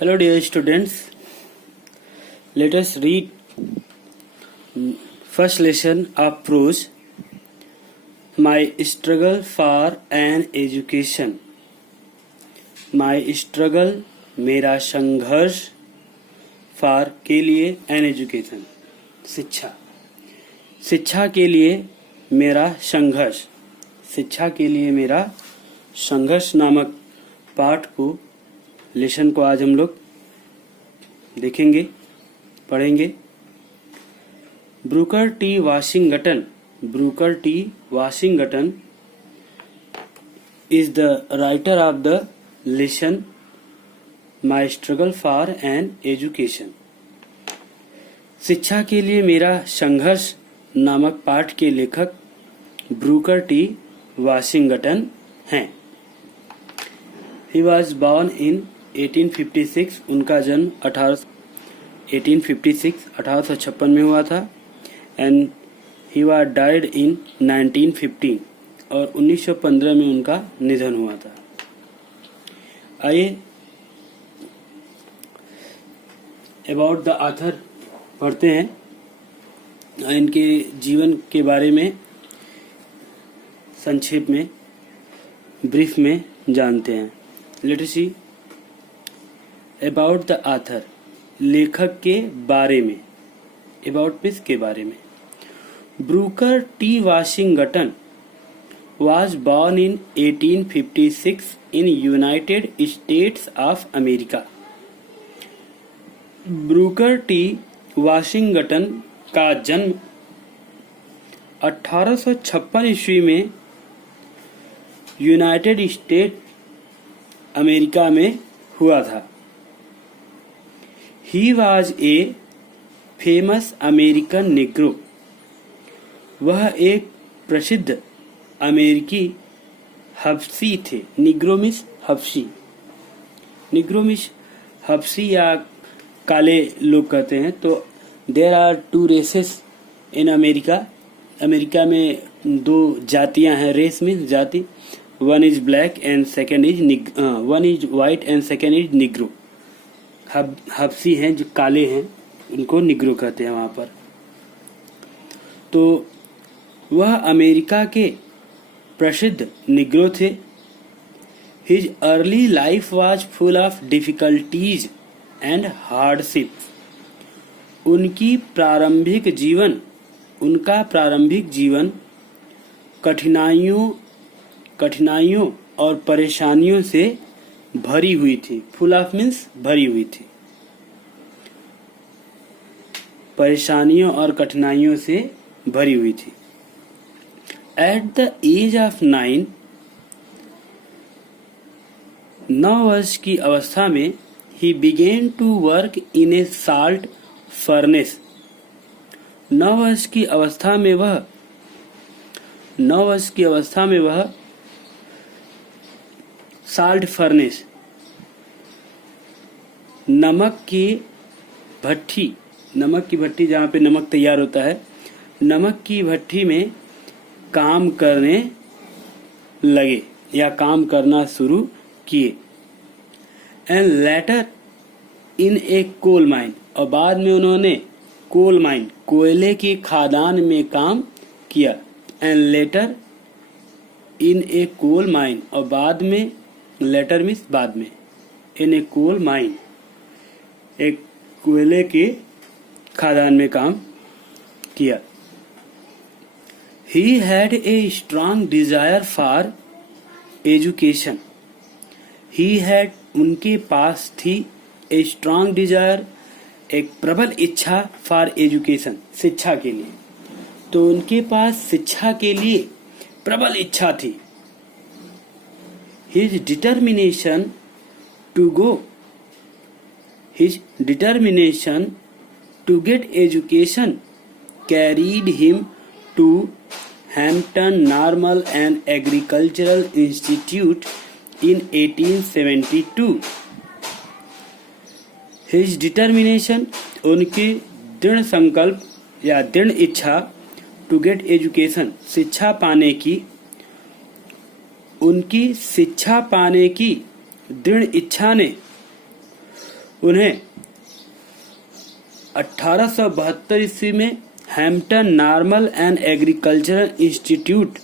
Hello dear students, let us read first lesson of prose, My Struggle for an Education. My struggle, मेरा संघर्ष, for के लिए an education, शिक्षा, शिक्षा के लिए मेरा संघर्ष, शिक्षा के लिए मेरा संघर्ष नामक पाठ को लेसन को आज हम लोग देखेंगे, पढ़ेंगे। Brooker T Washington is the writer of the lesson My Struggle for an Education. शिक्षा के लिए मेरा संघर्ष नामक पाठ के लेखक ब्रूकर टी वाशिंगटन हैं। He was born in 1856, उनका जन्म 1856 में हुआ था। And he was died in 1915 और 1915 में उनका निधन हुआ था। आइए अबाउट द ऑथर पढ़ते हैं, इनके जीवन के बारे में संक्षेप में ब्रीफ में जानते हैं। Let us see about the author, लेखक के बारे में, अबाउट मीन्स के बारे में। Brooker T Washington was born in 1856 in United States of America. Brooker T Washington का जन्म 1856 ईस्वी में यूनाइटेड स्टेट अमेरिका में हुआ था। He was a famous American Negro. वह एक प्रसिद्ध अमेरिकी हबशी थे। निग्रो मिस हबशी, निग्रो मिस हबशी या काले लोग कहते हैं। तो there are two races in America. America में दो जातियां हैं, रेस मीन्स जाति। One is black and second is one is white and second is Negro. हबशी हैं जो काले हैं, उनको निग्रो कहते हैं वहां पर। तो वह अमेरिका के प्रसिद्ध निग्रो थे। His early life was full of difficulties and hardship. उनका प्रारंभिक जीवन कठिनाइयों और परेशानियों से भरी हुई थी। फुल ऑफ मीन्स भरी हुई थी, परेशानियों और कठिनाइयों से भरी हुई थी। एट द एज ऑफ 9 वर्ष की अवस्था में ही begin to work in a salt furnace. 9 वर्ष की अवस्था में वह साल्ट फर्नेस, नमक की भट्टी जहाँ पे नमक तैयार होता है, नमक की भट्टी में काम करने लगे या काम करना शुरू किए। And later in a coal mine, और बाद में उन्होंने कोल माइन, कोयले की खादान में काम किया। And later in a coal mine, और बाद में, लेटर मीन्स बाद में, इन ए कोल माइन, एक कोयले के खादान में काम किया। He had a strong desire for education. उनके पास थी a strong desire, एक प्रबल इच्छा for education, शिक्षा के लिए। तो उनके पास शिक्षा के लिए प्रबल इच्छा थी। His determination to get education carried him to Hampton Normal and Agricultural Institute in 1872. His determination, उनकी दृढ़ संकल्प या दृढ़ इच्छा, to get education, शिक्षा पाने की, उनकी शिक्षा पाने की दृढ़ इच्छा ने उन्हें 1872 ईस्वी में Hampton normal and agricultural institute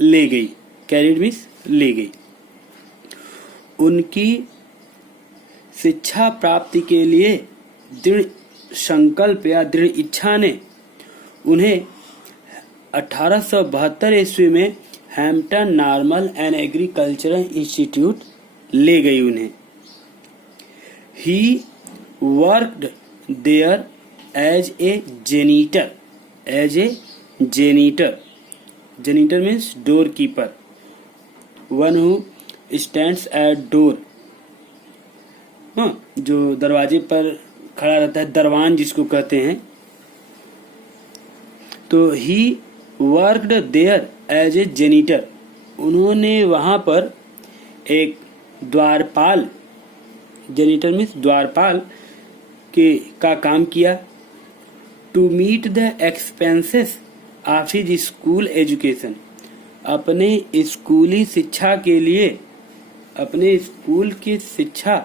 ले गई। कैरिड मीन्स ले गई। उनकी शिक्षा प्राप्ति के लिए दृढ़ संकल्प या दृढ़ इच्छा ने उन्हें 1872 ईस्वी में Hampton normal and agricultural institute ले गई उन्हें। He worked there as a janitor. Janitor means door keeper, one who stands at door, जो दरवाजे पर खड़ा रहता है, दरवान जिसको कहते हैं। तो he worked there as a janitor, उन्होंने वहां पर एक द्वारपाल, जेनिटर मीन्स द्वारपाल का काम किया। To meet the expenses of his school education, अपने स्कूली शिक्षा के लिए, अपने स्कूल की शिक्षा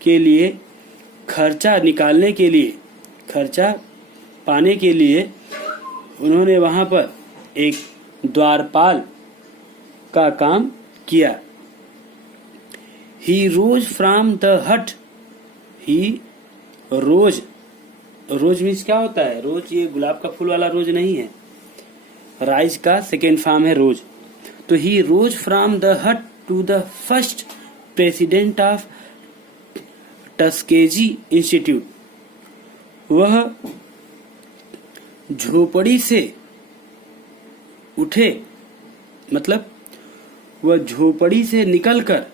के लिए खर्चा निकालने के लिए, खर्चा पाने के लिए उन्होंने वहां पर एक द्वारपाल का काम किया। ही रोज फ्रॉम द हट, ही रोज मीन्स क्या होता है? रोज ये गुलाब का फूल वाला रोज नहीं है, राइज का सेकेंड फॉर्म है रोज। तो he rose from the hut to the first president of Tuskegee institute, वह झोपड़ी से उठे, मतलब वह झोपड़ी से निकलकर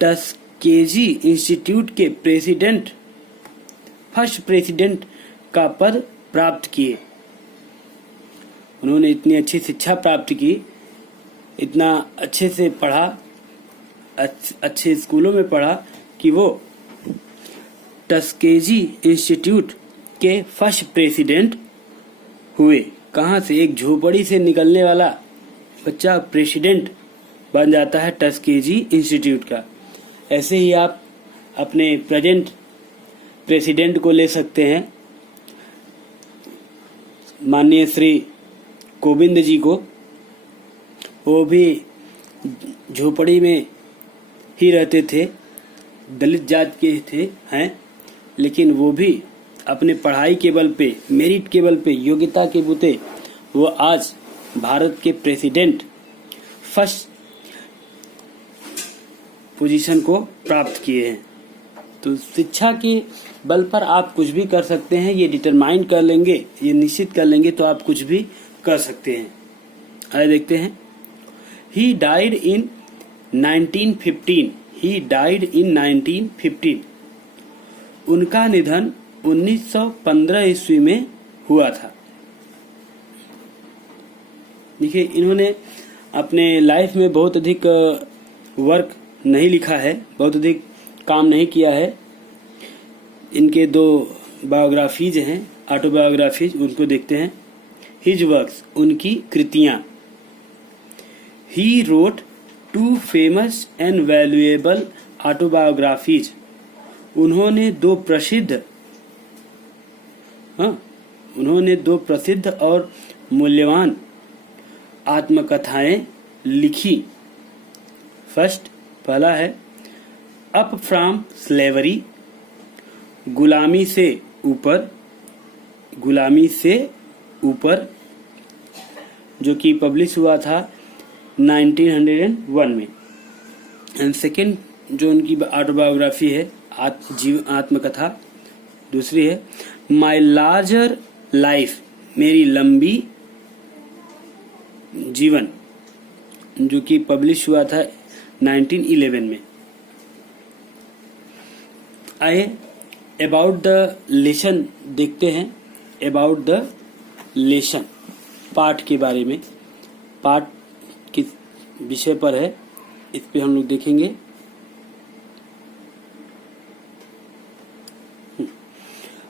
टस्केजी इंस्टीट्यूट के प्रेसिडेंट, फर्स्ट प्रेसिडेंट का पद प्राप्त किए। उन्होंने इतनी अच्छी शिक्षा प्राप्त की, इतना अच्छे से पढ़ा, अच्छे स्कूलों में पढ़ा कि वो टस्केजी इंस्टीट्यूट के फर्स्ट प्रेसिडेंट हुए। कहाँ से? एक झोपड़ी से निकलने वाला बच्चा प्रेसिडेंट बन जाता है टस्केजी इंस्टीट्यूट का। ऐसे ही आप अपने प्रेजेंट प्रेसिडेंट को ले सकते हैं, माननीय श्री कोविंद जी को। वो भी झोपड़ी में ही रहते थे, दलित जात के हैं, लेकिन वो भी अपने पढ़ाई के बल पे, मेरिट के बल पे, योग्यता के बुते वो आज भारत के प्रेसिडेंट फर्स्ट पोजीशन को प्राप्त किए हैं। तो शिक्षा के बल पर आप कुछ भी कर सकते हैं, ये डिटरमाइन कर लेंगे, ये निश्चित कर लेंगे तो आप कुछ भी कर सकते हैं। आइए देखते हैं। He died in 1915, he died in 1915, उनका निधन 1915 ईस्वी में हुआ था। देखिए, इन्होंने अपने लाइफ में बहुत अधिक वर्क नहीं लिखा है, बहुत अधिक काम नहीं किया है। इनके 2 बायोग्राफीज हैं, ऑटोबायोग्राफीज, उनको देखते हैं। हिज वर्क्स, उनकी कृतियां। He wrote 2 famous and valuable autobiographies, उन्होंने 2 प्रसिद्ध और मूल्यवान आत्मकथाएं लिखी। फर्स्ट, पहला है अप फ्रॉम स्लेवरी, गुलामी से ऊपर, गुलामी से ऊपर, जो कि पब्लिश हुआ था 1901 में। एंड सेकेंड जो उनकी ऑटोबायोग्राफी है, आत्मकथा, दूसरी है माई लार्जर लाइफ, मेरी लंबी जीवन, जो कि पब्लिश हुआ था 1911 में। आइए अबाउट द लेसन देखते हैं। अबाउट द लेसन, पाठ के बारे में, पाठ किस विषय पर है इस पे हम लोग देखेंगे।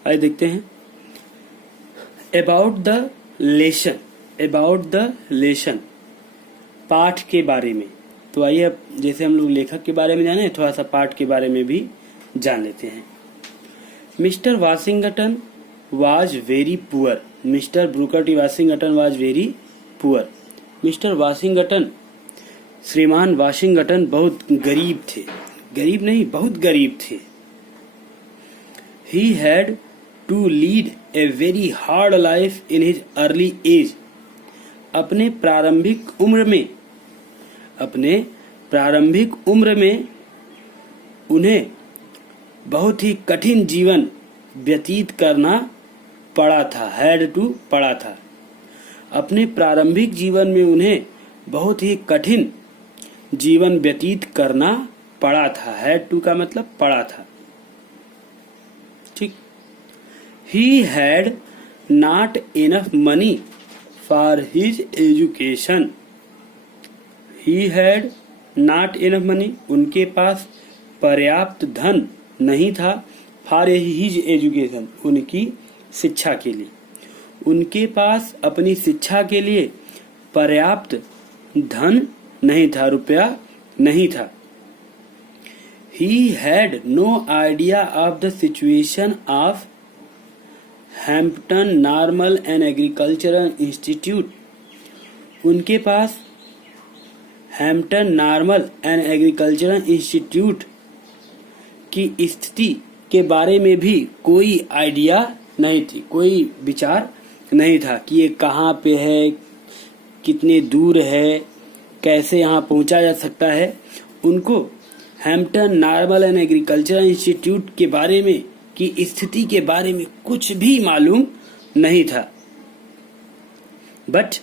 आइए देखते हैं। About the lesson, about the lesson, पाठ के बारे में। तो आइए अब जैसे हम लोग लेखक के बारे में जाने, थोड़ा सा पाठ के बारे में भी जान लेते हैं। Mister Washington was very poor. Mister Booker T Washington was very poor. Mister Washington, श्रीमान वाशिंगटन बहुत गरीब थे। गरीब नहीं, बहुत गरीब थे। He had to lead a very hard life in his early age. अपने प्रारंभिक उम्र में उन्हें बहुत ही कठिन जीवन व्यतीत करना पड़ा था। हैड टू पड़ा था। अपने प्रारंभिक जीवन में उन्हें बहुत ही कठिन जीवन व्यतीत करना पड़ा था। हैड टू का मतलब पड़ा था। ठीक। He had not enough money for his education. He had not enough money, उनके पास पर्याप्त धन नहीं था। फॉर हिज एजुकेशन, उनकी शिक्षा के लिए। उनके पास अपनी शिक्षा के लिए पर्याप्त धन नहीं था, रुपया नहीं था। He had no idea of the situation of Hampton Normal and Agricultural Institute. उनके पास Hampton normal and agricultural Institute की स्थिति के बारे में भी कोई आइडिया नहीं थी, कोई विचार नहीं था कि ये कहाँ पे है, कितने दूर है, कैसे यहाँ पहुँचा जा सकता है। उनको Hampton normal and agricultural institute के बारे में की स्थिति के बारे में कुछ भी मालूम नहीं था। But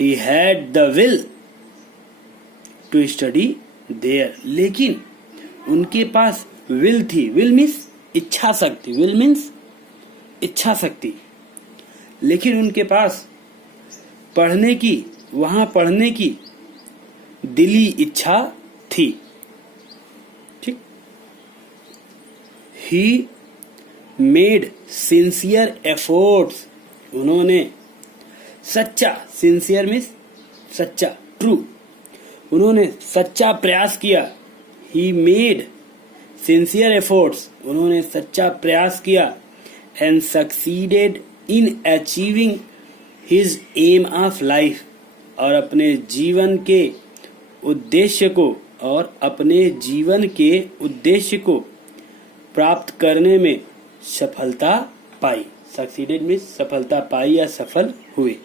he had the will to study there. लेकिन उनके पास विल थी। विल मीन्स इच्छा शक्ति। विल मीन्स इच्छा शक्ति। लेकिन उनके पास वहां पढ़ने की दिली इच्छा थी। ठीक। He made sincere efforts. उन्होंने सच्चा, सिंसियर मीन्स सच्चा, ट्रू, उन्होंने सच्चा प्रयास किया। ही मेड सिंसियर एफर्ट्स, उन्होंने सच्चा प्रयास किया। And succeeded in achieving his aim of life, और अपने जीवन के उद्देश्य को प्राप्त करने में सफलता पाई। सक्सीडेड में सफलता पाई या सफल हुए।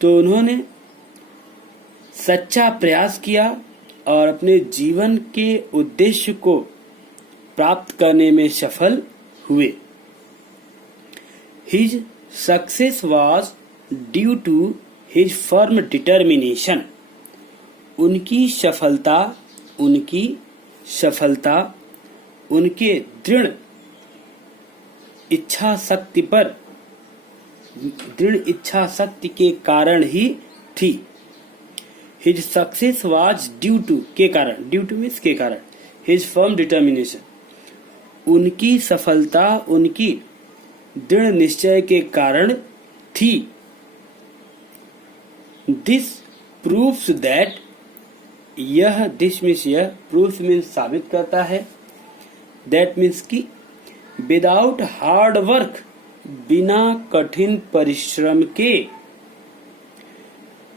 तो उन्होंने सच्चा प्रयास किया और अपने जीवन के उद्देश्य को प्राप्त करने में सफल हुए। His success was due to his firm determination. उनकी सफलता उनके दृढ़ इच्छा शक्ति के कारण ही थी। His success was due to के कारण, due to means के कारण, his firm determination, उनकी सफलता उनकी दृढ़ निश्चय के कारण थी। This proves that, यह this means यह, proves means साबित करता है, that means कि without hard work, बिना कठिन परिश्रम के,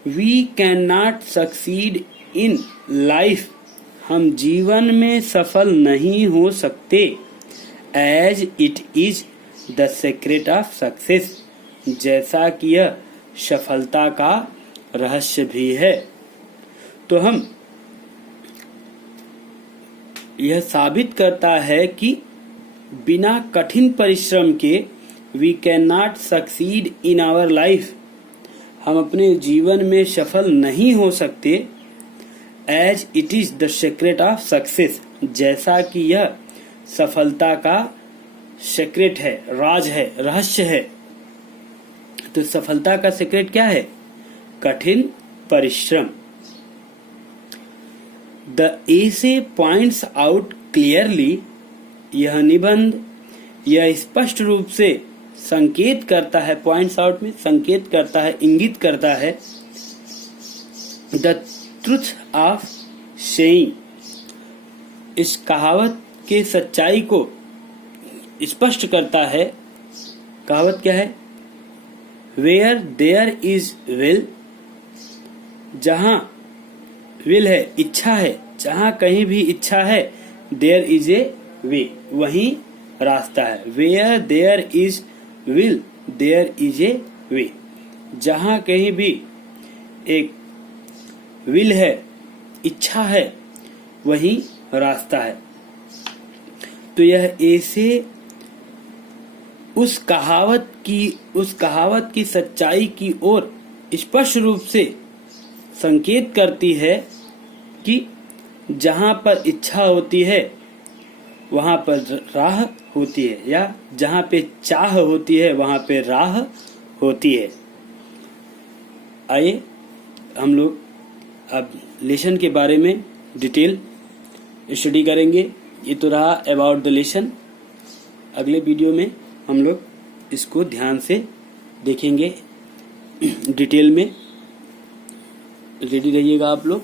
we cannot succeed in life, हम जीवन में सफल नहीं हो सकते। As it is the secret of success, जैसा कि यह सफलता का रहस्य भी है। तो हम यह साबित करता है कि बिना कठिन परिश्रम के we cannot succeed in our life, हम अपने जीवन में सफल नहीं हो सकते। As it is the secret of success, जैसा कि यह सफलता का सीक्रेट है, राज है, रहस्य है। तो सफलता का सीक्रेट क्या है? कठिन परिश्रम। The essay points out clearly, यह निबंध यह स्पष्ट रूप से संकेत करता है, पॉइंट्स आउट में संकेत करता है, इंगित करता है, द ट्रुथ ऑफ सेइंग, इस कहावत के सच्चाई को स्पष्ट करता है। कहावत क्या है? वेयर देयर इज विल, जहां विल है, इच्छा है, जहां कहीं भी इच्छा है, देयर इज ए वे, वहीं रास्ता है। Where there is will there is a way, जहां कहीं भी एक विल है, इच्छा है, वहीं रास्ता है। तो यह ऐसे उस कहावत की सच्चाई की ओर स्पष्ट रूप से संकेत करती है कि जहां पर इच्छा होती है वहां पर राह होती है, या जहां पे चाह होती है वहां पे राह होती है। आइए हम लोग अब लेसन के बारे में डिटेल स्टडी करेंगे। ये तो रहा अबाउट द लेसन। अगले वीडियो में हम लोग इसको ध्यान से देखेंगे डिटेल में। रेडी रहिएगा आप लोग।